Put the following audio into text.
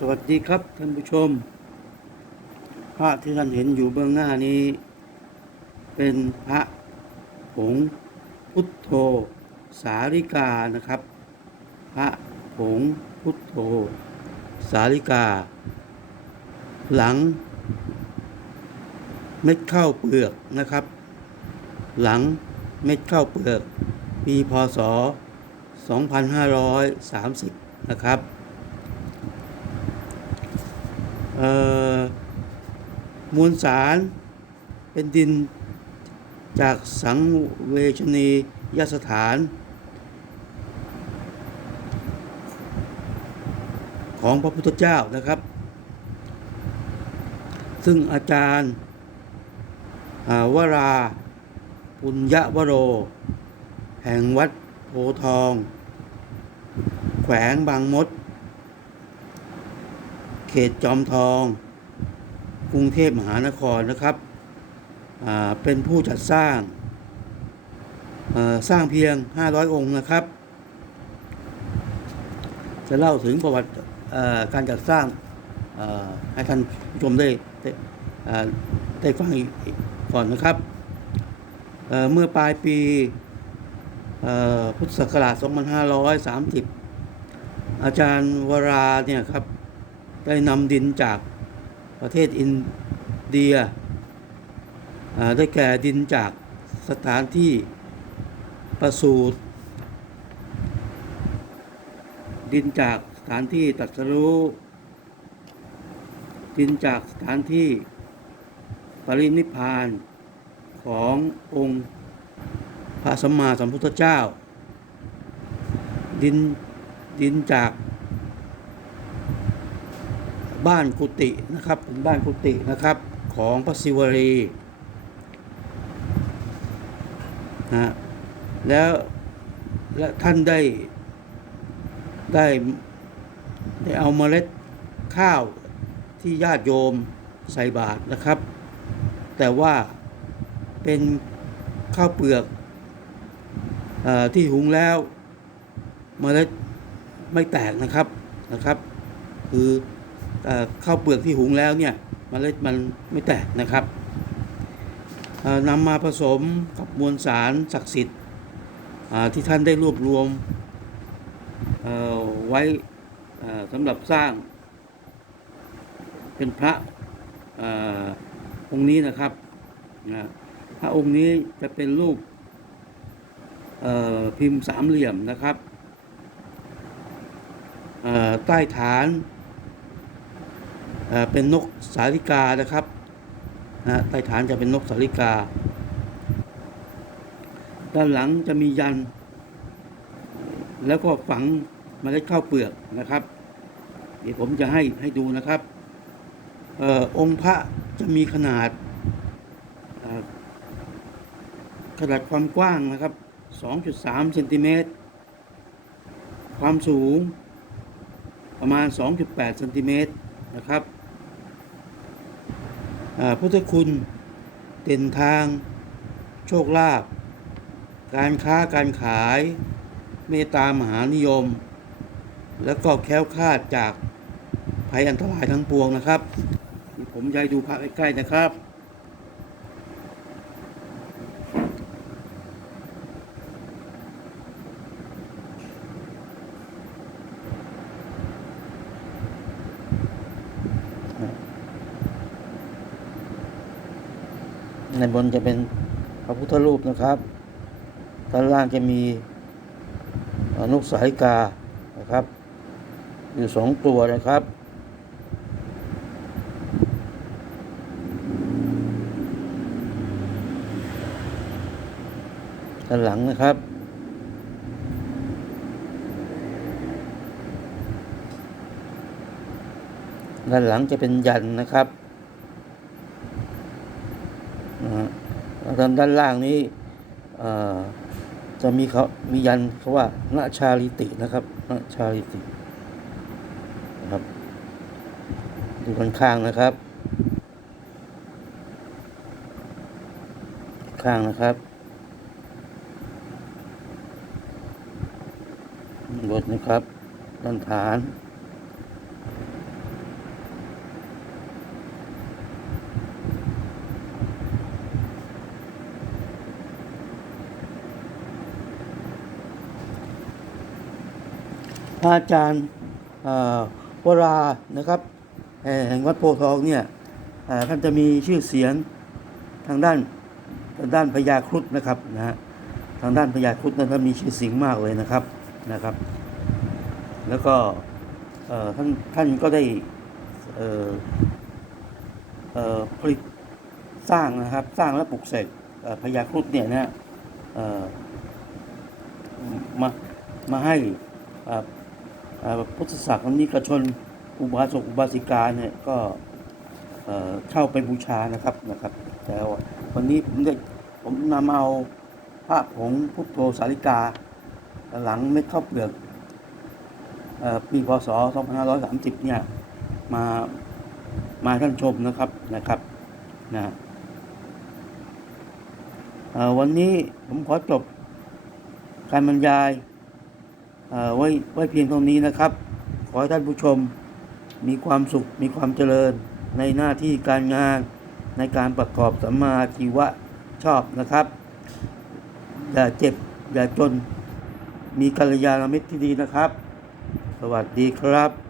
สวัสดีครับท่านผู้ชม พระที่ท่านเห็นอยู่เบื้องหน้านี้ เป็นพระผงพุทโธสาริกานะครับ พระผงพุทโธสาริกา หลัง เม็ดข้าวเปลือกนะครับ หลังเม็ดข้าวเปลือก ปีพศ 2530 นะครับ เอ่อ มวลสารเป็นดินจากสังเวชนียสถาน ของพระพุทธเจ้านะครับ ซึ่งอาจารย์อ่าวราปุญญวโร แห่งวัดโพทอง แขวงบางมด เขตจอมทอง กรุงเทพมหานครนะครับ เป็นผู้จัดสร้างาสร้างเพียง 500 องค์นะครับ จะเล่าถึงประวัติการจัดสร้างให้ท่านผู้ชมได้ได้ได้ฟังก่อนนะครับเเมื่อปลายปีพุทธศักราช 2530 อาจารย์วราเนี่ยครับ ได้นำดินจากประเทศอินเดียได้แก่ดินจากสถานที่ประสูติดินจากสถานที่ตรัสรู้ดินจากสถานที่ปรินิพานขององค์พระสัมมาสัมพุทธเจ้า ดินดินจาก บ้านกุฏินะครับเป็นบ้านกุฏินะครับของพระศิวรีนะแล้วและท่านได้ได้ได้เอาเมล็ดข้าวที่ญาติโยมใส่บาตรนะครับ แต่ว่าเป็นข้าวเปลือกอที่หุงแล้วเมล็ดไม่แตกนะครับนะครับ คือ ข้าวเปลือกที่หุงแล้วเนี่ยมเมล็ดมันไม่แตกนะครับนำมาผสมกับมวลสารศักดิ์สิทธิ์ที่ท่านได้รวบรวมไว้สำหรับสร้าง เป็นพระอองค์นี้นะครับพระองค์นี้จะเป็นรูปพิมพ์สามเหลี่ยมนะครับใต้ฐาน เป็นนกสาลิกานะครับนะใต้ฐานจะเป็นนกสาลิกา ด้านหลังจะมียัน แล้วก็ฝังเมล็ดข้าวเปลือกนะครับ เดี๋ยวผมจะให้ให้ดูนะครับอองค์พระจะมีขนาดขนาดความกว้างนะครับ 2.3เซนติเมตร ความสูงประมาณ 2.8เซนติเมตรนะครับ พุทธคุณเด่นทาง โชคลาภการค้าการขาย เมตตามหานิยม แล้วก็แค้วคาดจากภัยอันตรายทั้งปวงนะครับ ผมยายดูพระใกล้ๆนะครับ ในบนจะเป็นพระพุทธรูปนะครับ ด้านล่างจะมีนกสาลิกานะครับ อยู่สองตัวนะครับ ด้านหลังนะครับด้านหลังจะเป็นยันนะครับ นะฮะ แล้วด้านด้านล่างนี้จะมีเขามียันเขาว่าณชาลิตินะครับณชาลิตินะครับดูข้างข้างๆนะครับ ข้างนะครับบทนะครับด้านฐาน พระอาจารย์วรานะครับแห่งวัดโพทองเนี่ยท่านจะมีชื่อเสียงทางด้านทางด้านพญาครุฑนะครับนะฮะทางด้านพญาครุฑนั้นท่านมีชื่อเสียงมากเลยนะครับนะครับ แล้วก็ท่านท่านก็ได้ผลิตสร้างนะครับสร้างและปลุกเสกพญาครุฑเนี่ยนะฮะมามาให้ พุทธศาสนิกชนอุบาสกอุบาสิกาเนี่ยก็เข้าไปบูชานะครับนะครับแล้ววันนี้ผมได้ผมนำเอาพระผงพุทโธสาริกา หลังเม็ดข้าวเปลือกเอ่อปีพศ 2530 เนี่ยมามาท่านชมนะครับนะครับนะวันนี้ผมขอจบการบรรยาย ไว้ไว้เพียงเท่านี้นะครับ ขอให้ท่านผู้ชมมีความสุขมีความเจริญในหน้าที่การงานในการประกอบสัมมาชีวะชอบนะครับ อย่าเจ็บ อย่าจน มีกัลยาณมิตรที่ดีนะครับ สวัสดีครับ